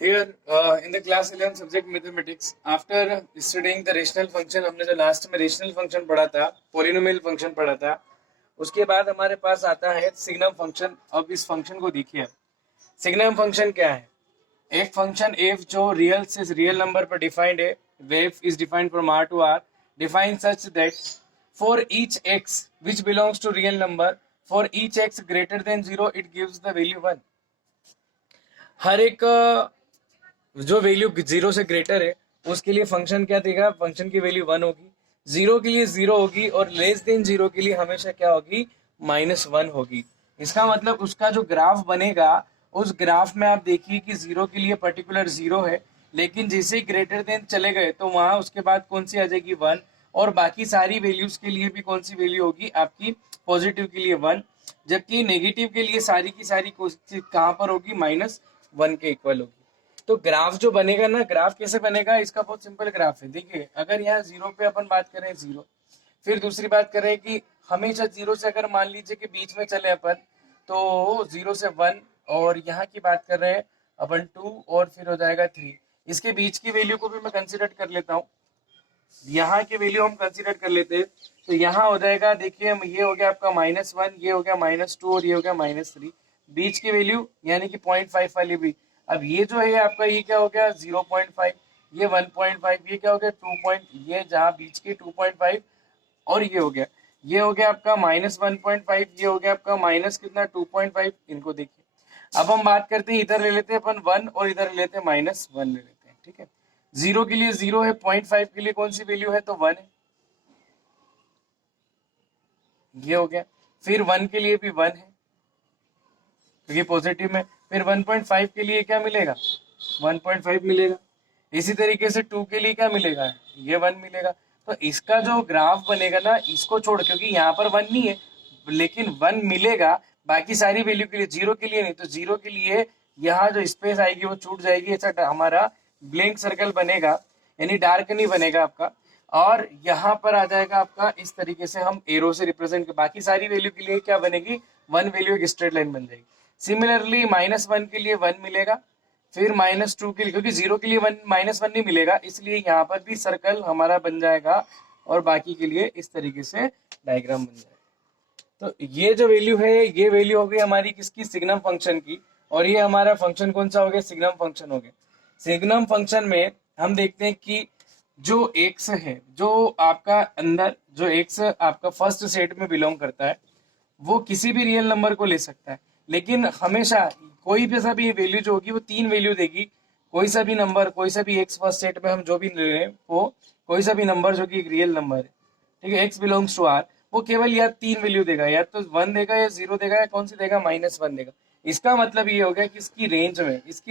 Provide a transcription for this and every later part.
Here, in the class 11 subject mathematics, after studying the rational function, हमने जो last में rational function पढ़ा था, पोलिनोमियल फंक्शन पढ़ा था, उसके बाद हमारे पास आता है सिग्नम फंक्शन। अब इस फंक्शन को देखिए, सिग्नम फंक्शन क्या है? एक फंक्शन एफ जो रियल से रियल नंबर पर डिफाइंड है, वेफ is defined from R to R, defined such that for each x which belongs to real number, for each x greater than 0 it gives the value 1। हर एक जो value 0 से greater है उसके लिए फंक्शन क्या देगा? फंक्शन की वैल्यू 1 होगी, 0 के लिए 0 होगी, और लेस देन 0 के लिए हमेशा क्या होगी? -1 होगी। इसका मतलब उसका जो ग्राफ बनेगा, उस ग्राफ में आप देखिए कि 0 के लिए पर्टिकुलर 0 है, लेकिन जैसे ही ग्रेटर देन चले गए तो वहां उसके बाद कौन सी आ जाएगी? 1। और बाकी सारी वैल्यूज के लिए भी कौन सी वैल्यू होगी आपकी? पॉजिटिव के लिए 1, जबकि नेगेटिव के लिए सारी की सारी कहां पर होगी? -1 के इक्वल होगी। तो ग्राफ जो बनेगा ना, ग्राफ कैसे बनेगा? इसका बहुत सिंपल ग्राफ है। देखिए, अगर यहाँ 0 पे अपन बात करें 0, फिर दूसरी बात करें कि हमेशा 0 से अगर मान लीजिए कि बीच में चले अपन, तो 0 से 1, और यहाँ की बात कर रहे हैं अपन 2, और फिर हो जाएगा 3। इसके बीच की वैल्यू को भी मैं कंसिडर कर लेता हूँ, यहाँ की वैल्यू हम कंसिडर कर लेते हैं, तो यहाँ हो जाएगा, देखिए ये हो गया आपका -1, ये हो गया -2, और ये हो गया -3। बीच की वैल्यू यानी कि 0.5 वाली भी। अब ये जो है आपका, ये क्या हो गया? 0.5, ये 1.5, ये क्या हो गया? 2 ये जहाँ बीच की 2.5, और ये हो गया, ये हो गया आपका -1.5, ये हो गया आपका माइनस कितना? 2.5। इनको देखिए, अब हम बात करते हैं, इधर ले लेते हैं अपन 1, और इधर ले लेते हैं -1 ले लेते हैं, ठीक है। 0 के लिए 0 है, 0.5 के लिए कौन सी वैल्यू है? तो 1 है, ये हो गया। फिर 1 के लिए भी 1 है, तो ये पॉजिटिव में। फिर 1.5 के लिए क्या मिलेगा? 1.5 मिलेगा। इसी तरीके से 2 के लिए क्या मिलेगा? ये 1 मिलेगा। तो इसका जो ग्राफ बनेगा ना, इसको छोड़, क्योंकि यहाँ पर 1 नहीं है, लेकिन 1 मिलेगा बाकी सारी वैल्यू के लिए, 0 के लिए नहीं। तो 0 के लिए यहाँ जो स्पेस आएगी वो छूट जाएगी, ऐसा हमारा ब्लैंक सर्कल बनेगा, यानी डार्क नहीं बनेगा आपका। और यहाँ पर आ जाएगा आपका, इस तरीके से हम एरो से रिप्रेजेंट, बाकी सारी वैल्यू के लिए क्या बनेगी? 1 वैल्यू एक स्ट्रेट लाइन बन जाएगी। सिमिलरली -1 के लिए 1 मिलेगा, फिर -2 के लिए, क्योंकि 0 के लिए -1 नहीं मिलेगा, इसलिए यहाँ पर भी सर्कल हमारा बन जाएगा, और बाकी के लिए इस तरीके से डायग्राम बन जाएगा। तो ये जो वैल्यू है, ये वैल्यू हो गई हमारी किसकी? सिग्नम फंक्शन की। और ये हमारा फंक्शन कौन सा हो गया? सिग्नम फंक्शन हो गया। सिग्नम फंक्शन में हम देखते हैं कि जो एक्स है, जो आपका अंदर जो एक्स आपका फर्स्ट सेट में बिलोंग करता है, वो किसी भी रियल नंबर को ले सकता है, लेकिन हमेशा कोई भी सा भी वैल्यू जो होगी वो 3 वैल्यू देगी। कोई सा भी नंबर, कोई सा भी एक्स फर्स्ट सेट में हम जो भी ले रहे हैं, वो कोई सा भी नंबर जो कि एक रियल नंबर है, ठीक है, एक्स बिलोंग्स टू आर, वो केवल या 3 वैल्यू देगा, या तो 1 देगा, या 0 देगा, या कौन सी देगा? -1 देगा। इसका मतलब ये हो गया कि इसकी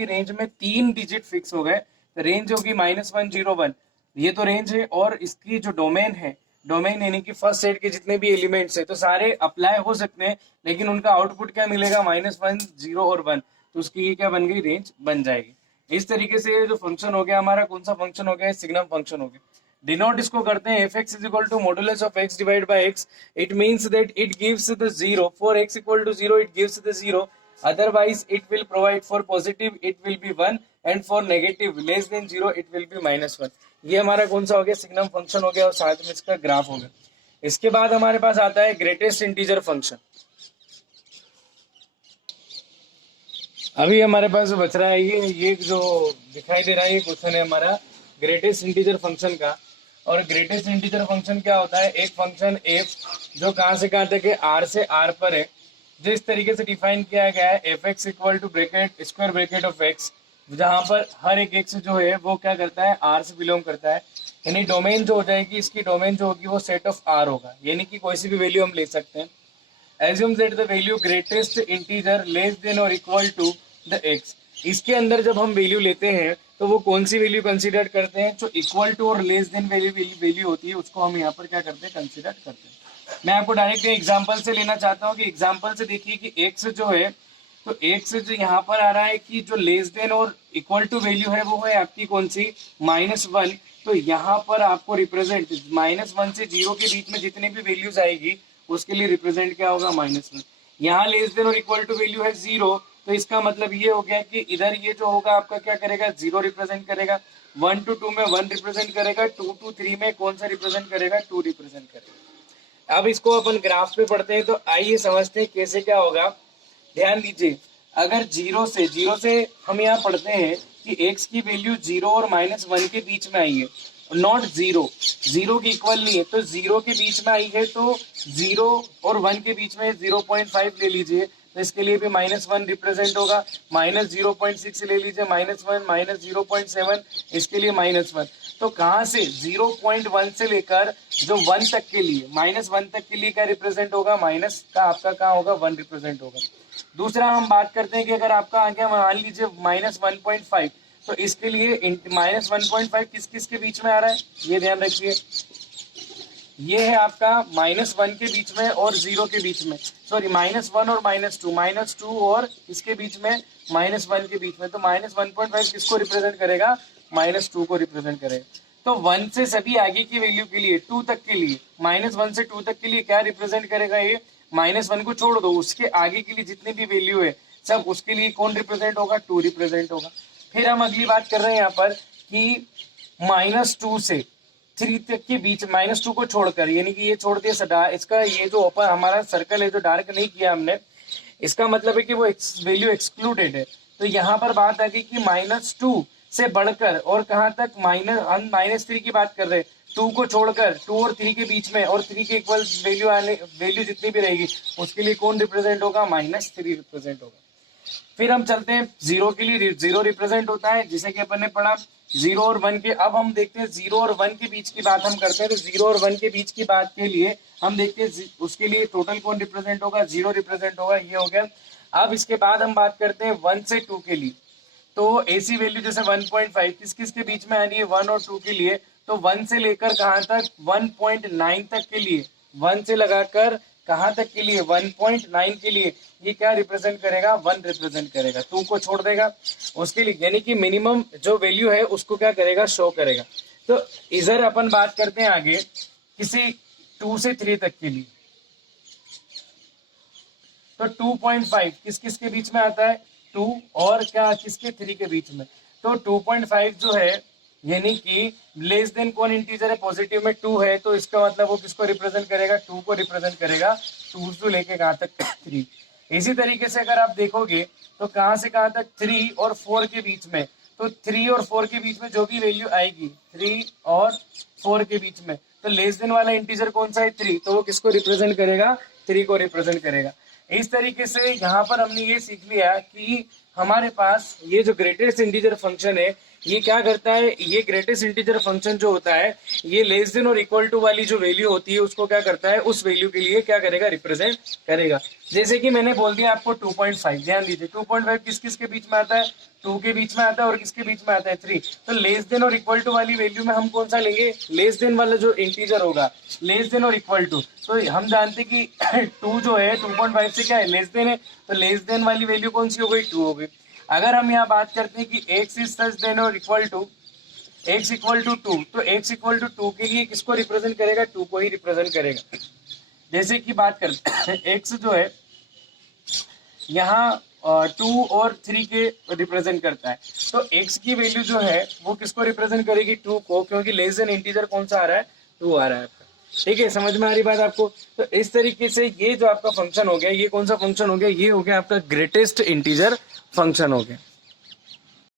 रेंज में 3 डिजिट फिक्स हो गए। तो रेंज होगी -1 0 1, ये तो रेंज है। और इसकी जो डोमेन है, डोमेन यानी कि फर्स्ट सेट के जितने भी एलिमेंट्स है, तो सारे अप्लाई हो सकते हैं, लेकिन उनका आउटपुट क्या मिलेगा? -1 0 और 1। तो उसकी क्या बन गई? रेंज बन जाएगी। इस तरीके से जो फंक्शन हो गया हमारा, कौन सा फंक्शन हो गया? सिग्नम फंक्शन हो गया। डिनोट इसको करते हैं f(x) = modulus of x divide by x। It means that it gives the 0 for x = 0, it gives the 0, otherwise it will provide for positive it will be 1, and for negative less than 0 it will be -1। ये हमारा कौन सा हो गया? Signum function हो गया, और साथ में इसका ग्राफ हो गया। इसके बाद हमारे पास आता है ग्रेटेस्ट इंटीजर फंक्शन। अभी हमारे पास बच रहा है ये जो दिखाई दे रहा है, ये क्वेश्चन है हमारा ग्रेटेस्ट इंटीजर फंक्शन का। और ग्रेटेस्ट इंटीजर फंक्शन क्या होता है? एक फंक्शन एफ जो कहां से कहां तक है? आर से आर पर है, जो इस तरीके से डिफाइन किया गया है, f(x) = bracket square bracket of x, जहां पर हर एक x जो है वो क्या करता है? r से बिलोंग करता है। यानी डोमेन जो हो जाएगी, इसकी डोमेन जो होगी वो सेट ऑफ r होगा, यानी कि कोई सी भी वैल्यू हम ले सकते हैं। Assume that the value greatest integer less than or equal to the x। इसके अंदर जब हम वैल्यू लेते हैं तो वो कौन सी वैल्यू कंसीडर करते हैं? जो इक्वल टू और लेस देन वैल्यू होती है, उसको हम यहाँ पर क्या करते हैं? कंसीडर करते हैं। मैं आपको डायरेक्ट एग्जांपल से लेना चाहता हूँ कि एग्जांपल से देखिए कि x जो है, तो x जो यहाँ पर आ रहा है कि जो लेस देन और इक्वल टू वैल्यू है वो है आपकी कौन सी? -1। तो यहाँ पर आपको रिप्रेजेंट -1 से 0 के बीच में जितनी भी वैल्यूज आएगी उसके लिए रिप्रेजेंट क्या होगा? -1। यहाँ लेस देन और इक्वल टू वैल्यू है 0, तो इसका मतलब ये हो गया कि इधर ये जो होगा आपका क्या करेगा, 0 रिप्रेजेंट करेगा, 1 to 2 में 1 रिप्रेजेंट करेगा, 2 to 3 में कौन सा रिप्रेजेंट करेगा, 2 रिप्रेजेंट करेगा। अब इसको अपन ग्राफ पे पढ़ते हैं, तो आइए समझते हैं कैसे क्या होगा। ध्यान दीजिए, अगर जीरो से हम यहाँ पढ़ते हैं कि x की वैल्यू 0 और -1 के बीच में आई है, नॉट 0 के इक्वल नहीं है, तो 0 के बीच में आई है, तो 0 और 1 के बीच में 0.5 ले लीजिए, तो इसके लिए भी -1 रिप्रेजेंट होगा, -0.6 ले लीजिए, -1 -0.7, इसके लिए -1। तो कहाँ से 0.1 से लेकर जो 1 तक के लिए, -1 तक के लिए क्या रिप्रेजेंट होगा, माइनस का आपका कहाँ होगा, 1 रिप्रेजेंट होगा। दूसरा हम बात करते हैं कि अगर आपका आ गया मान लीजिए -1.5, तो इसके लिए -1.5 किस किस के बीच में आ रहा है, ये ध्यान रखिए, ये है आपका -1 के बीच में और 0 के बीच में, सॉरी -1 और -2 और इसके बीच में -1 के बीच में, तो -1.5 किसको रिप्रेजेंट करेगा, -2 को रिप्रेजेंट करेगा। तो 1 से सभी आगे की वैल्यू के लिए 2 तक के लिए, -1 से 2 तक के लिए क्या रिप्रेजेंट करेगा, ये -1 को छोड़ दो, उसके आगे के लिए जितनी भी वैल्यू है सब उसके लिए कौन रिप्रेजेंट होगा, 2 रिप्रेजेंट होगा। फिर हम अगली बात कर रहे हैं यहाँ पर कि -2 से 3 तक के बीच, -2 को छोड़कर, यानी कि ये छोड़ दिया इसका, ये जो ऊपर हमारा सर्कल है जो डार्क नहीं किया हमने, इसका मतलब है कि वो वैल्यू एक्सक्लूडेड है। तो यहाँ पर बात आ गई कि -2 से बढ़कर और कहाँ तक, हम -3 की बात कर रहे हैं, 2 को छोड़कर 2 और 3 के बीच में, और 3 के इक्वल वैल्यू जितनी भी रहेगी उसके लिए कौन रिप्रेजेंट होगा, -3 रिप्रेजेंट होगा। फिर हम चलते हैं 0 के लिए, 0 रिप्रेजेंट होता है, जिसे कि अपन ने पढ़ा 0 और 1 के। अब हम देखते हैं 0 और 1 के बीच की बात हम करते हैं, तो 0 और 1 के बीच की बात के लिए हम देखते हैं उसके लिए टोटल कौन रिप्रेजेंट होगा, 0 रिप्रेजेंट होगा, ये हो गया। अब इसके बाद हम बात करते हैं 1 से 2 के लिए, तो ऐसी वैल्यू जैसे 1.5 किस किस के बीच में आ रही है, 1 और 2 के लिए, तो 1 से लेकर कहाँ तक, 1.9 तक के लिए, 1 से लगाकर कहाँ तक के लिए, 1.9 के लिए, ये क्या रिप्रेजेंट करेगा, 1 रिप्रेजेंट करेगा, 2 को छोड़ देगा उसके लिए, यानी कि मिनिमम जो वैल्यू है उसको क्या करेगा, शो करेगा। तो इधर अपन बात करते हैं आगे किसी 2 से 3 तक के लिए, तो 2.5 किस किस के बीच में आता है, 2 और क्या किसके, 3 के बीच में। तो 2.5 जो है, यानी कि लेस देन कौन इंटीजर है, पॉजिटिव में 2 है, तो इसका मतलब वो किसको रिप्रेजेंट करेगा, 2 को रिप्रेजेंट करेगा, 2 से लेके कहाँ तक, 3। इसी तरीके से अगर आप देखोगे तो कहाँ से कहाँ तक, 3 और 4 के बीच में, तो 3 और 4 के बीच में जो भी वैल्यू आएगी 3 और 4 के बीच में, तो लेस देन वाला इंटीजर कौन सा है, 3, तो वो किसको रिप्रेजेंट करेगा, 3 को रिप्रेजेंट करेगा। इस तरीके से यहाँ पर हमने ये सीख लिया कि हमारे पास ये जो ग्रेटेस्ट इंटीजर फंक्शन है, ये क्या करता है, ये ग्रेटेस्ट इंटीजर फंक्शन जो होता है, ये लेस देन और इक्वल टू वाली जो वैल्यू होती है उसको क्या करता है, उस वैल्यू के लिए क्या करेगा, रिप्रेजेंट करेगा। जैसे कि मैंने बोल दिया आपको 2.5, ध्यान दीजिए 2.5 किस किस के बीच में आता है, 2 के बीच में आता है, और किसके बीच में आता है, 3। तो लेस देन और इक्वल टू वाली वैल्यू में हम कौन सा लेंगे, लेस देन वाला जो इंटीजर होगा, लेस देन और इक्वल टू। तो हम जानते कि 2 जो है 2.5 से क्या है, लेस देन है, तो लेस देन वाली वैल्यू कौन सी हो गई, 2 हो गई। अगर हम यहाँ बात करते हैं कि x इज सच देन और equal to x equal to 2, तो x इक्वल टू 2 के लिए किसको रिप्रेजेंट करेगा, 2 को ही रिप्रेजेंट करेगा। जैसे कि बात करते हैं x जो है यहाँ 2 और 3 के रिप्रेजेंट करता है, तो x की वैल्यू जो है वो किसको रिप्रेजेंट करेगी, 2 को, क्योंकि लेस देन इंटीजर कौन सा आ रहा है, 2 आ रहा है आपका। ठीक है, समझ में आ रही बात आपको। तो इस तरीके से ये जो आपका फंक्शन हो गया, ये कौन सा फंक्शन हो गया, ये हो गया आपका ग्रेटेस्ट इंटीजर फंक्शन हो गया।